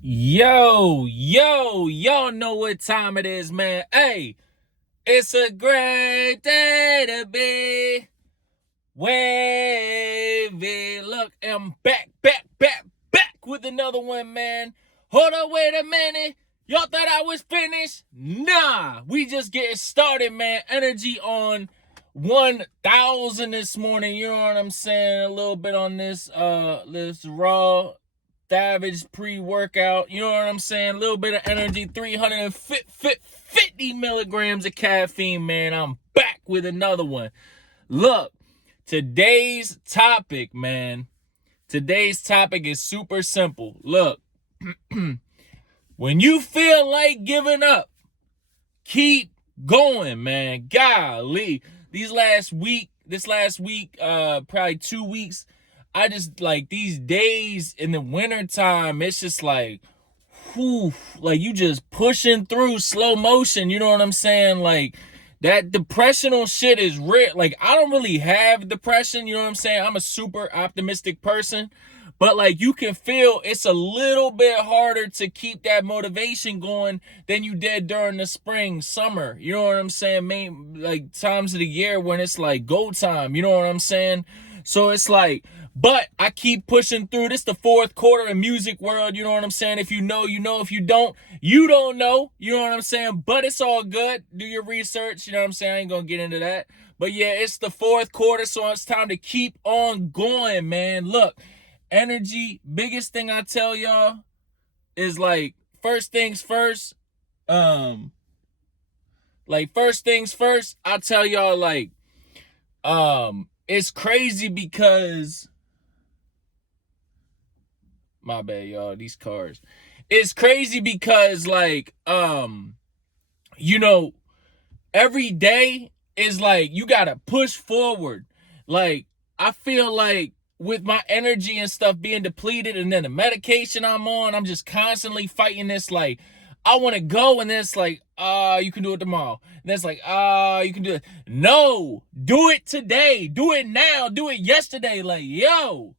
Y'all know what time it is, man. Hey, it's a great day to be wavy. Look, I'm back with another one, man. Hold on, wait a minute. Y'all thought I was finished? Nah, we just getting started, man. Energy on 1,000 this morning. You know what I'm saying? A little bit on this raw Savage pre-workout. You know what I'm saying? A little bit of energy. 350 milligrams of caffeine, man. I'm back with another one. Look, today's topic, man. Today's topic is super simple. Look, when you feel like giving up, keep going, man. Golly. This last week, probably 2 weeks, I just like these days in the wintertime, it's just like, whew, like you just pushing through slow motion. You know what I'm saying? Like that depressional shit is real. Like I don't really have depression. You know what I'm saying? I'm a super optimistic person. But like you can feel it's a little bit harder to keep that motivation going than you did during the spring, summer. You know what I'm saying? Like times of the year when it's like go time. You know what I'm saying? So it's like, but I keep pushing through. This the fourth quarter in music world. You know what I'm saying? If you know, you know. If you don't, you don't know. You know what I'm saying? But it's all good. Do your research. You know what I'm saying? I ain't gonna get into that. But yeah, it's the fourth quarter, so it's time to keep on going, man. Look, energy, biggest thing I tell y'all is like first things first. First things first, I tell y'all it's crazy because my bad, y'all, these cars. It's crazy because you know, every day is like you gotta push forward. Like I feel like with my energy and stuff being depleted and then the medication I'm on, I'm just constantly fighting this like I want to go and then it's like you can do it tomorrow. And then it's like you can do it. No, do it today. Do it now. Do it yesterday. Like yo,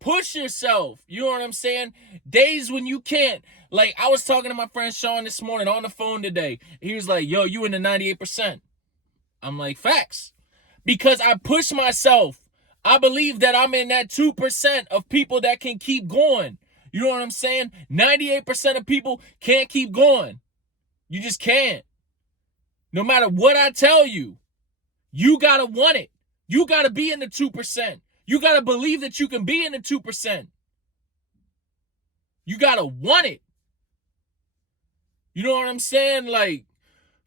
push yourself. You know what I'm saying? Days when you can't. Like I was talking to my friend Sean this morning on the phone today. He was like, yo, you in the 98%. I'm like, facts. Because I push myself. I believe that I'm in that 2% of people that can keep going. You know what I'm saying? 98% of people can't keep going. You just can't. No matter what I tell you, you got to want it. You got to be in the 2%. You got to believe that you can be in the 2%. You got to want it. You know what I'm saying? Like,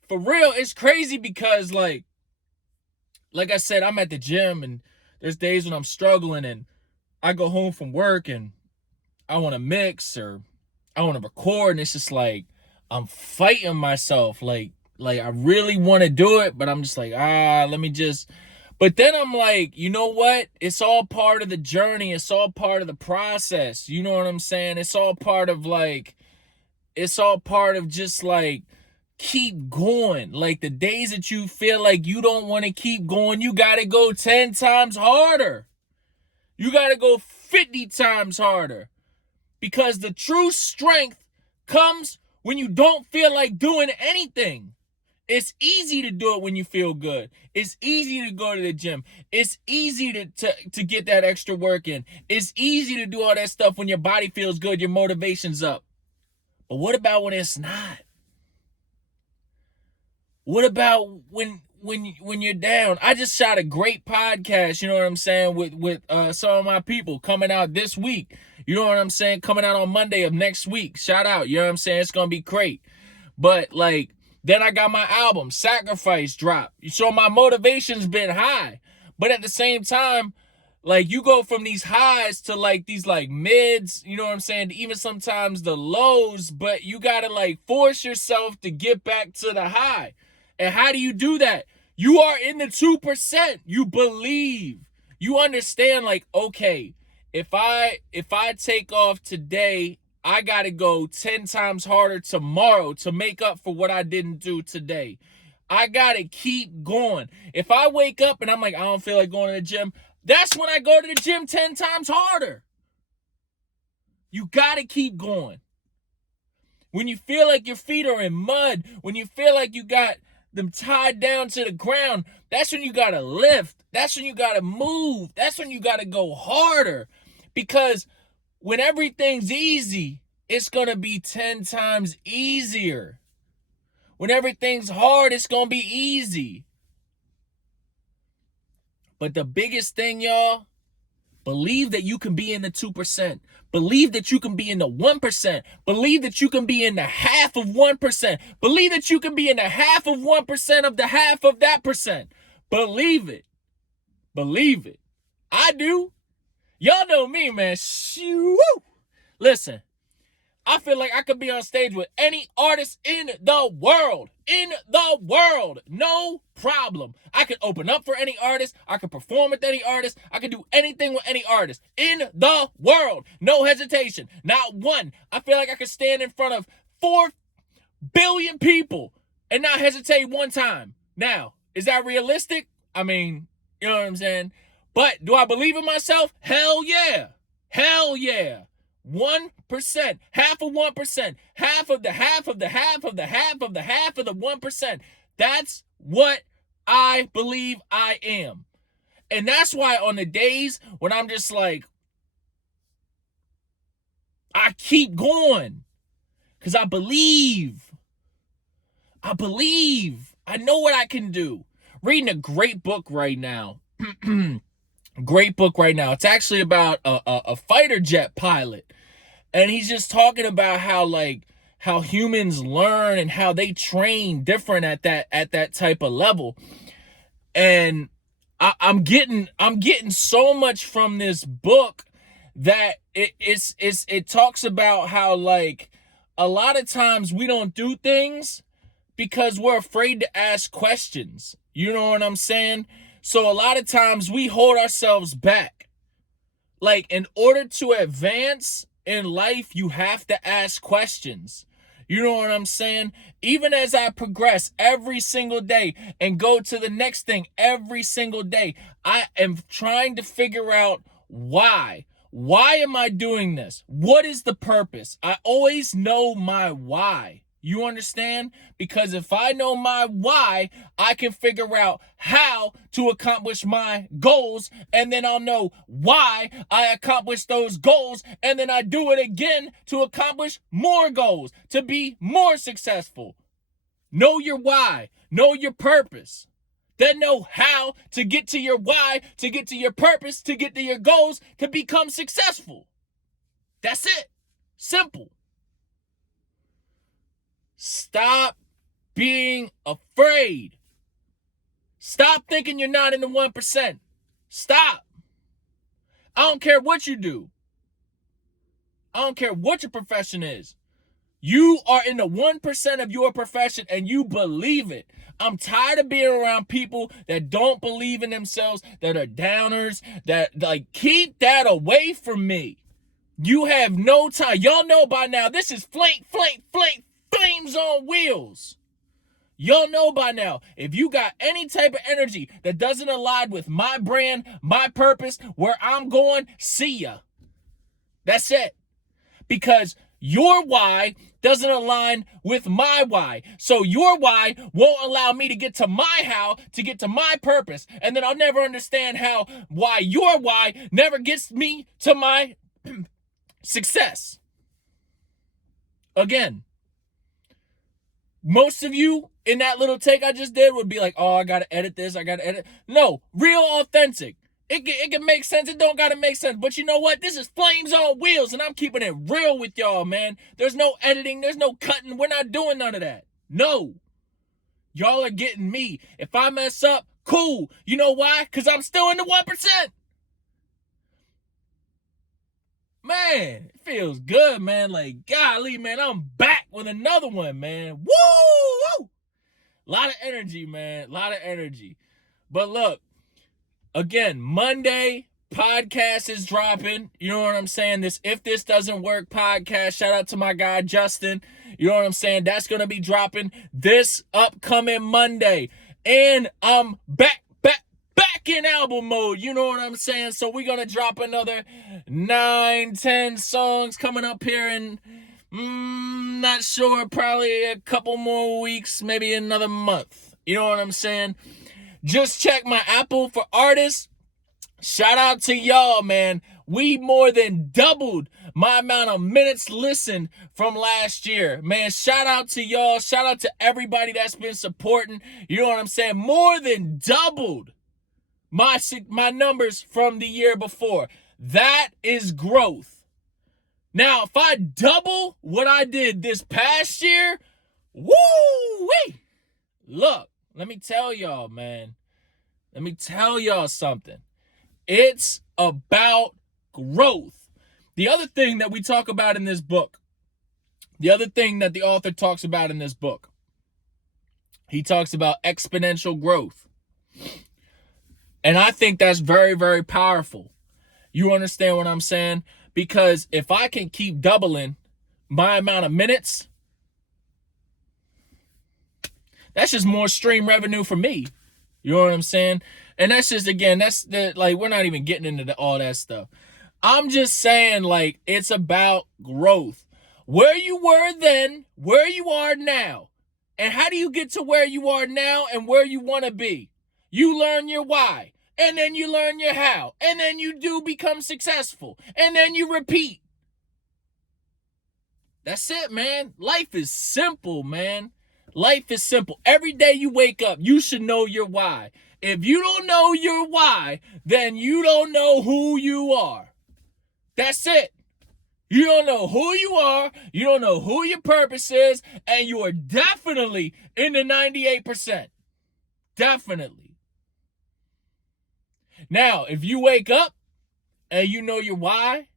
for real, it's crazy because, like I said, I'm at the gym and there's days when I'm struggling and I go home from work and I want to mix or I want to record and it's just like I'm fighting myself. Like I really want to do it, but I'm just like, let me just. But then I'm like, you know what? It's all part of the journey. It's all part of the process. You know what I'm saying? It's all part of just like keep going. Like the days that you feel like you don't want to keep going, you got to go 10 times harder. You got to go 50 times harder. Because the true strength comes when you don't feel like doing anything. It's easy to do it when you feel good. It's easy to go to the gym. It's easy to get that extra work in. It's easy to do all that stuff when your body feels good, your motivation's up. But what about when it's not? What about when you're down? I just shot a great podcast, you know what I'm saying, with some of my people coming out this week. You know what I'm saying? Coming out on Monday of next week. Shout out, you know what I'm saying? It's gonna be great. But like, then I got my album, Sacrifice, drop. So my motivation's been high. But at the same time, like you go from these highs to like these like mids, you know what I'm saying? Even sometimes the lows, but you gotta like force yourself to get back to the high. And how do you do that? You are in the 2%. You believe. You understand like, okay, if I take off today, I got to go 10 times harder tomorrow to make up for what I didn't do today. I got to keep going. If I wake up and I'm like, I don't feel like going to the gym, that's when I go to the gym 10 times harder. You got to keep going. When you feel like your feet are in mud, when you feel like you got them tied down to the ground, that's when you gotta lift. That's when you gotta move. That's when you gotta go harder. Because when everything's easy, it's gonna be 10 times easier. When everything's hard, it's gonna be easy. But the biggest thing, y'all, believe that you can be in the 2%. Believe that you can be in the 1%. Believe that you can be in the half of 1%. Believe that you can be in the half of 1% of the half of that percent. Believe it. Believe it. I do. Y'all know me, man. Shoo. Listen, I feel like I could be on stage with any artist in the world. In the world. No problem. I could open up for any artist. I could perform with any artist. I could do anything with any artist. In the world. No hesitation. Not one. I feel like I could stand in front of 4 billion people and not hesitate one time. Now, is that realistic? I mean, you know what I'm saying? But do I believe in myself? Hell yeah. Hell yeah. 1%, half of 1%, half of the half of the half of the half of the half of the 1%. That's what I believe I am. And that's why on the days when I'm just like, I keep going. Because I believe. I believe. I know what I can do. Reading a great book right now. Great book right now. It's actually about a fighter jet pilot. And he's just talking about how humans learn and how they train different at that type of level. And I'm getting so much from this book that it talks about how like a lot of times we don't do things because we're afraid to ask questions. You know what I'm saying? So a lot of times we hold ourselves back. Like in order to advance in life, you have to ask questions. You know what I'm saying? Even as I progress every single day and go to the next thing every single day, I am trying to figure out why. Why am I doing this? What is the purpose? I always know my why. You understand? Because if I know my why, I can figure out how to accomplish my goals, and then I'll know why I accomplished those goals, and then I do it again to accomplish more goals, to be more successful. Know your why. Know your purpose. Then know how to get to your why, to get to your purpose, to get to your goals, to become successful. That's it. Simple. Stop being afraid. Stop thinking you're not in the 1%. Stop. I don't care what you do. I don't care what your profession is. You are in the 1% of your profession and you believe it. I'm tired of being around people that don't believe in themselves, that are downers, that like keep that away from me. You have no time. Y'all know by now, this is flames on wheels. Y'all know by now, if you got any type of energy that doesn't align with my brand, my purpose, where I'm going, see ya. That's it. Because your why doesn't align with my why. So your why won't allow me to get to my how, to get to my purpose. And then I'll never understand why your why never gets me to my success. Again, most of you in that little take I just did would be like, oh, I gotta edit this, I gotta edit. No, real authentic. It can make sense, it don't gotta make sense. But you know what? This is flames on wheels, and I'm keeping it real with y'all, man. There's no editing, there's no cutting. We're not doing none of that. No. Y'all are getting me. If I mess up, cool. You know why? Because I'm still in the 1%. Man, it feels good, man. Like, golly, man, I'm back with another one, man. Woo! A lot of energy, man. A lot of energy. But look, again, Monday, podcast is dropping. You know what I'm saying? This If This Doesn't Work podcast. Shout out to my guy, Justin. You know what I'm saying? That's going to be dropping this upcoming Monday. And I'm back in album mode. You know what I'm saying? So we're going to drop another 9-10 songs coming up here in Not sure. Probably a couple more weeks, maybe another month. You know what I'm saying? Just check my Apple for artists. Shout out to y'all, man. We more than doubled my amount of minutes listened from last year. Man, shout out to y'all. Shout out to everybody that's been supporting. You know what I'm saying? More than doubled my numbers from the year before. That is growth. Now, if I double what I did this past year, woo-wee! Look, let me tell y'all, man. Let me tell y'all something. It's about growth. The other thing that we talk about in this book, the other thing that the author talks about in this book, he talks about exponential growth. And I think that's very, very powerful. You understand what I'm saying? Because if I can keep doubling my amount of minutes, that's just more stream revenue for me. You know what I'm saying? And that's just, again, that's the, like, we're not even getting into all that stuff. I'm just saying, like, it's about growth. Where you were then, where you are now. And how do you get to where you are now and where you want to be? You learn your why. And then you learn your how. And then you do become successful. And then you repeat. That's it, man. Life is simple, man. Life is simple. Every day you wake up, you should know your why. If you don't know your why, then you don't know who you are. That's it. You don't know who you are, you don't know who your purpose is, and you are definitely in the 98%. Definitely. Now, if you wake up and you know your why,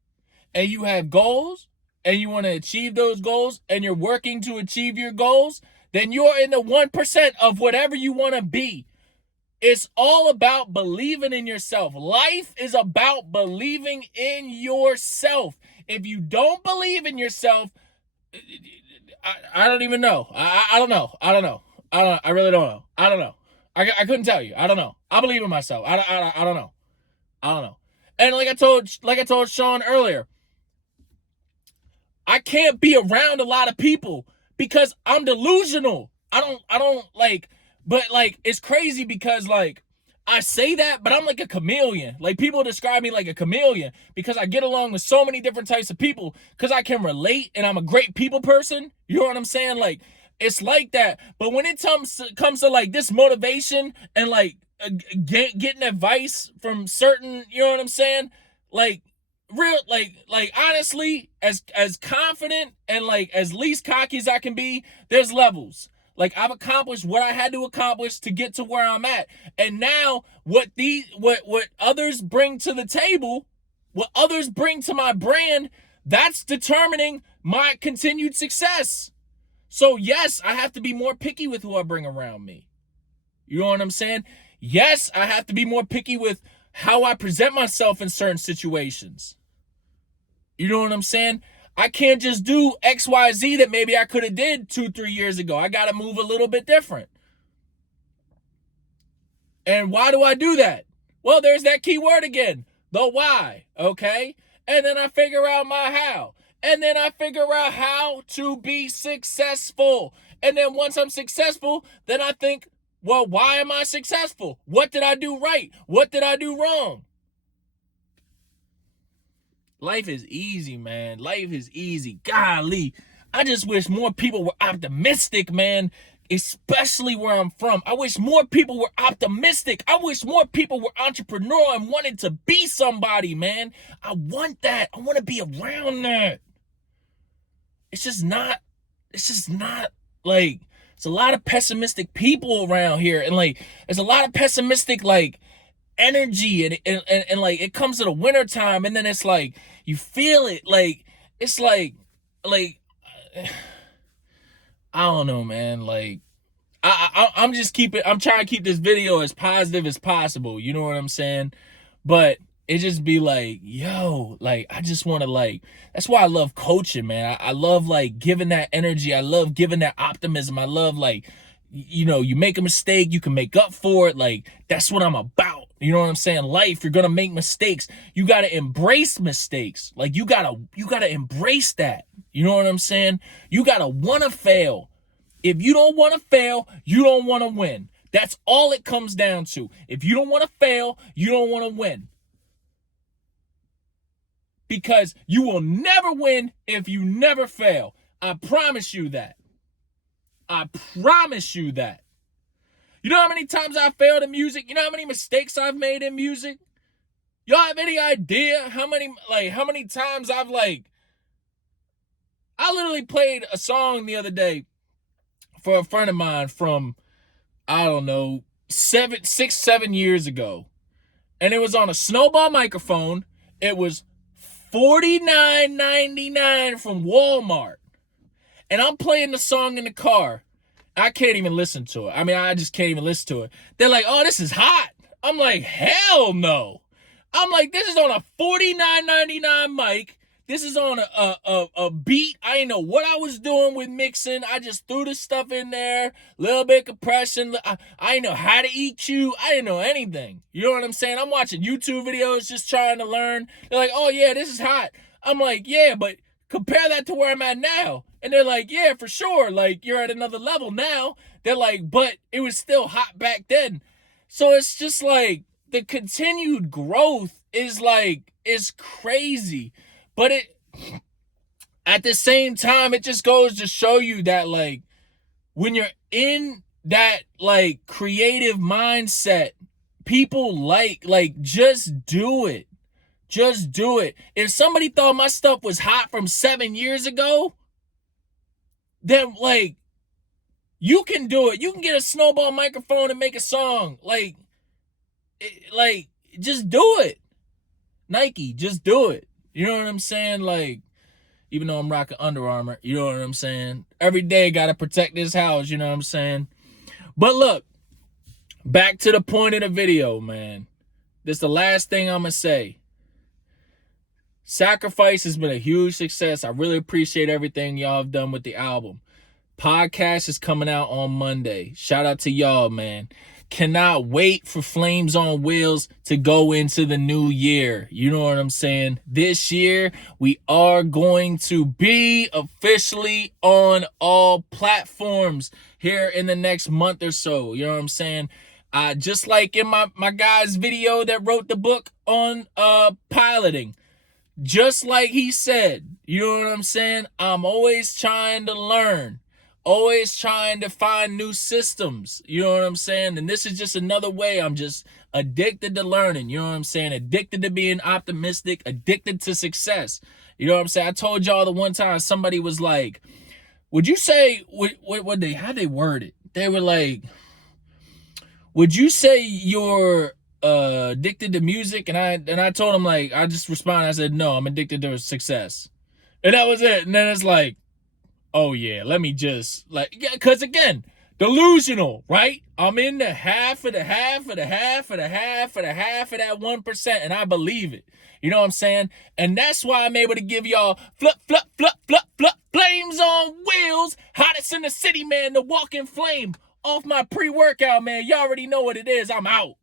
and you have goals, and you want to achieve those goals, and you're working to achieve your goals, then you're in the 1% of whatever you want to be. It's all about believing in yourself. Life is about believing in yourself. If you don't believe in yourself, I don't even know. I don't know. I really don't know. I don't know. I couldn't tell you. I don't know. I believe in myself. I don't know. I don't know. And like I told Sean earlier, I can't be around a lot of people because I'm delusional. I don't like, but like, it's crazy because like, I say that, but I'm like a chameleon. Like, people describe me like a chameleon because I get along with so many different types of people because I can relate and I'm a great people person. You know what I'm saying? Like, it's like that. But when it comes to like this motivation and like getting advice from certain, you know what I'm saying? Like, real, like honestly, as confident and like as least cocky as I can be, there's levels. Like, I've accomplished what I had to accomplish to get to where I'm at. And now what others bring to the table, what others bring to my brand, that's determining my continued success. So yes, I have to be more picky with who I bring around me. You know what I'm saying? Yes, I have to be more picky with how I present myself in certain situations. You know what I'm saying? I can't just do XYZ that maybe I could have did 2-3 years ago. I got to move a little bit different. And why do I do that? Well, there's that key word again, the why, okay? And then I figure out my how. And then I figure out how to be successful. And then once I'm successful, then I think, well, why am I successful? What did I do right? What did I do wrong? Life is easy, man. Life is easy. Golly. I just wish more people were optimistic, man. Especially where I'm from. I wish more people were optimistic. I wish more people were entrepreneurial and wanted to be somebody, man. I want that. I want to be around that. It's just not like, it's a lot of pessimistic people around here. And like, there's a lot of pessimistic, like, energy and like, it comes to the winter time and then it's like you feel it, like it's like I don't know, man. Like, I'm trying to keep this video as positive as possible, you know what I'm saying? But it just be like, yo, like, I just want to, like, that's why I love coaching, man. I love like giving that energy. I love giving that optimism. I love, like, you know, you make a mistake, you can make up for it. Like, that's what I'm about. You know what I'm saying? Life, you're gonna make mistakes. You gotta embrace mistakes. Like you gotta embrace that. You know what I'm saying? You gotta wanna fail. If you don't wanna fail, you don't wanna win. That's all it comes down to. If you don't wanna fail, you don't wanna win. Because you will never win if you never fail. I promise you that. I promise you that. You know how many times I failed in music? You know how many mistakes I've made in music? Y'all have any idea how many times I literally played a song the other day for a friend of mine from, I don't know, 7 years ago. And it was on a Snowball microphone. It was $49.99 from Walmart. And I'm playing the song in the car. I can't even listen to it. I mean, I just can't even listen to it. They're like, oh, this is hot. I'm like, hell no. I'm like, this is on a $49.99 mic. This is on a beat. I didn't know what I was doing with mixing. I just threw this stuff in there. Little bit of compression. I didn't know how to EQ. I didn't know anything. You know what I'm saying? I'm watching YouTube videos just trying to learn. They're like, oh, yeah, this is hot. I'm like, yeah, but compare that to where I'm at now. And they're like, yeah, for sure. Like, you're at another level now. They're like, but it was still hot back then. So it's just like the continued growth is crazy. But at the same time, it just goes to show you that, like, when you're in that, like, creative mindset, people just do it. Just do it. If somebody thought my stuff was hot from 7 years ago, then, like, you can do it. You can get a Snowball microphone and make a song. Like, just do it. Nike, just do it. You know what I'm saying? Like, even though I'm rocking Under Armour, you know what I'm saying? Every day, got to protect this house, you know what I'm saying? But look, back to the point of the video, man. This is the last thing I'm going to say. Sacrifice has been a huge success. I really appreciate everything y'all have done with the album. Podcast is coming out on Monday. Shout out to y'all, man. Cannot wait for Flames on Wheels to go into the new year. You know what I'm saying? This year, we are going to be officially on all platforms here in the next month or so. You know what I'm saying? Just like in my guy's video that wrote the book on piloting. Just like he said, you know what I'm saying? I'm always trying to learn. Always trying to find new systems. You know what I'm saying? And this is just another way. I'm just addicted to learning. You know what I'm saying? Addicted to being optimistic. Addicted to success. You know what I'm saying? I told y'all the one time somebody was like, would you say, how they word it? They were like, would you say you're addicted to music? And I told them, like, I just responded. I said, no, I'm addicted to success. And that was it. And then it's like, oh yeah, let me just, like, yeah, because again, delusional, right? I'm in the half of the half of the half of the half of the half of that 1%, and I believe it. You know what I'm saying? And that's why I'm able to give y'all flames on wheels, hottest in the city, man, the walking flame off my pre-workout, man. You already know what it is. I'm out.